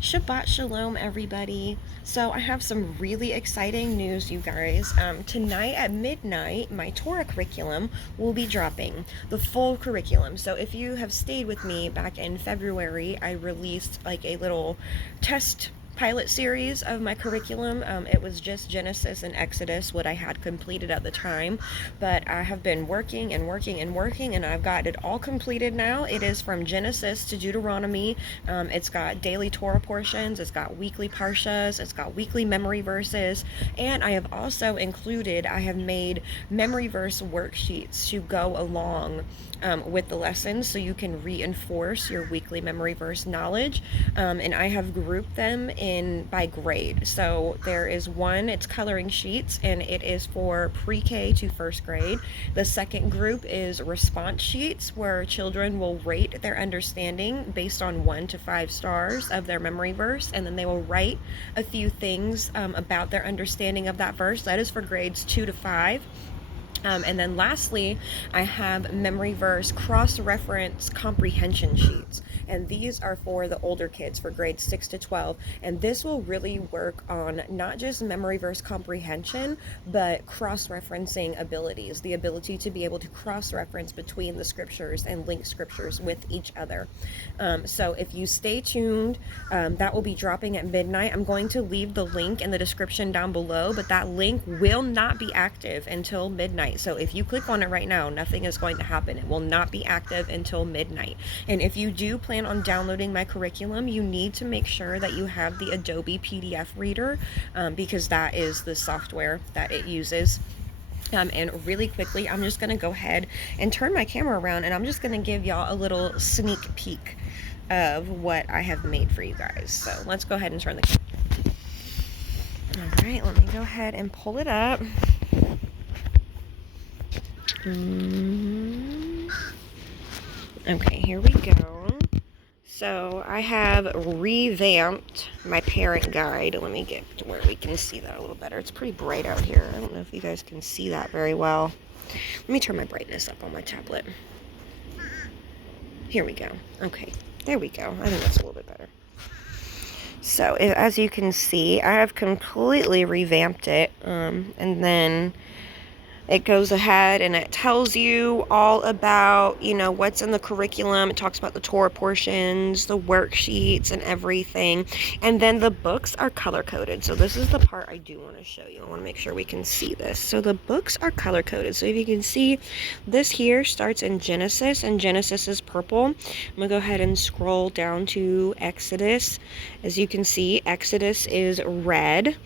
Shabbat Shalom, everybody. So I have some really exciting news, you guys. Tonight at midnight, my Torah curriculum will be dropping, the full curriculum. So if you have stayed with me back in February, I released like a little test pilot series of my curriculum. It was just Genesis and Exodus, what I had completed at the time, but I have been working and working and working, and I've got it all completed now. It is from Genesis to Deuteronomy. It's got daily Torah portions, it's got weekly parshas, it's got weekly memory verses, and I have also I have made memory verse worksheets to go along with the lessons so you can reinforce your weekly memory verse knowledge. And I have grouped them in by grade. So there is one, it's coloring sheets, and it is for pre-K to first grade. The second group is response sheets, where children will rate their understanding based on 1 to 5 stars of their memory verse, and then they will write a few things about their understanding of that verse. That is for grades 2 to 5. And then lastly, I have memory verse cross-reference comprehension sheets. And these are for the older kids, for grades 6 to 12. And this will really work on not just memory verse comprehension, but cross-referencing abilities, the ability to be able to cross-reference between the scriptures and link scriptures with each other. So if you stay tuned, that will be dropping at midnight. I'm going to leave the link in the description down below, but that link will not be active until midnight. So if you click on it right now, nothing is going to happen. It will not be active until midnight. And if you do plan on downloading my curriculum, you need to make sure that you have the Adobe PDF reader, because that is the software that it uses. And really quickly, I'm just going to go ahead and turn my camera around, and I'm just going to give y'all a little sneak peek of what I have made for you guys. So let's go ahead and turn the camera. All right, let me go ahead and pull it up. Okay, here we go. So I have revamped my parent guide. Let me get to where we can see that a little better. It's pretty bright out here. I don't know if you guys can see that very well. Let me turn my brightness up on my tablet. Here we go. Okay, there we go. I think that's a little bit better. So as you can see, I have completely revamped it, and then it goes ahead and it tells you all about, what's in the curriculum. It talks about the Torah portions, the worksheets, and everything. And then the books are color-coded. So this is the part I do want to show you. I want to make sure we can see this. So the books are color-coded. So if you can see, this here starts in Genesis, and Genesis is purple. I'm going to go ahead and scroll down to Exodus. As you can see, Exodus is red.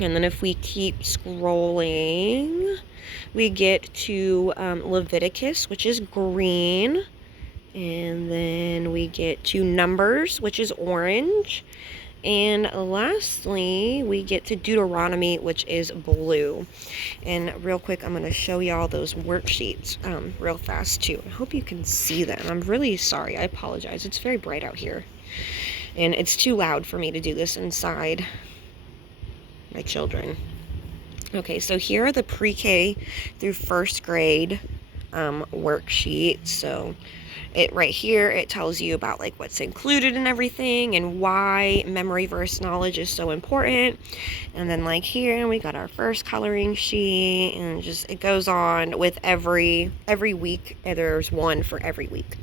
And then if we keep scrolling, we get to Leviticus, which is green. And then we get to Numbers, which is orange. And lastly, we get to Deuteronomy, which is blue. And real quick, I'm going to show y'all those worksheets real fast, too. I hope you can see them. I'm really sorry. I apologize. It's very bright out here. And it's too loud for me to do this inside my children. Okay, so here are the pre-K through first grade worksheets. So right here, it tells you about like what's included in everything and why memory verse knowledge is so important. And then like here, we got our first coloring sheet, and just it goes on with every week. There's one for every week.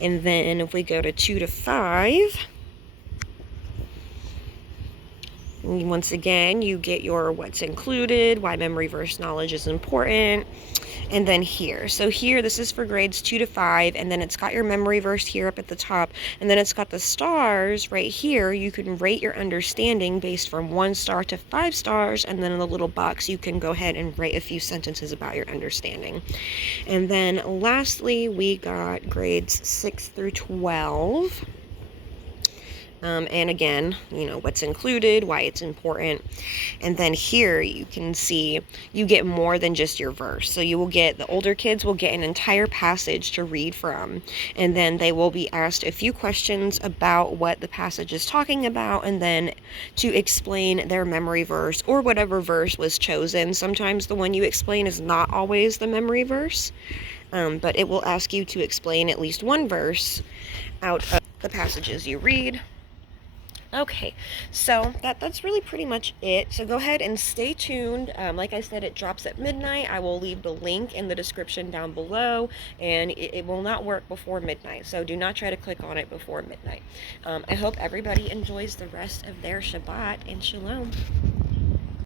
And then if we go to 2 to 5, once again, you get your what's included, why memory verse knowledge is important, and then here. So here, this is for grades 2 to 5, and then it's got your memory verse here up at the top, and then it's got the stars right here. You can rate your understanding based from 1 star to 5 stars, and then in the little box, you can go ahead and write a few sentences about your understanding. And then lastly, we got grades 6 through 12. And again, what's included, why it's important. And then here you can see you get more than just your verse. So the older kids will get an entire passage to read from. And then they will be asked a few questions about what the passage is talking about, and then to explain their memory verse or whatever verse was chosen. Sometimes the one you explain is not always the memory verse, but it will ask you to explain at least one verse out of the passages you read. Okay, so that's really pretty much it. So go ahead and stay tuned. Like I said, it drops at midnight. I will leave the link in the description down below, and it will not work before midnight. So do not try to click on it before midnight. I hope everybody enjoys the rest of their Shabbat, and Shalom.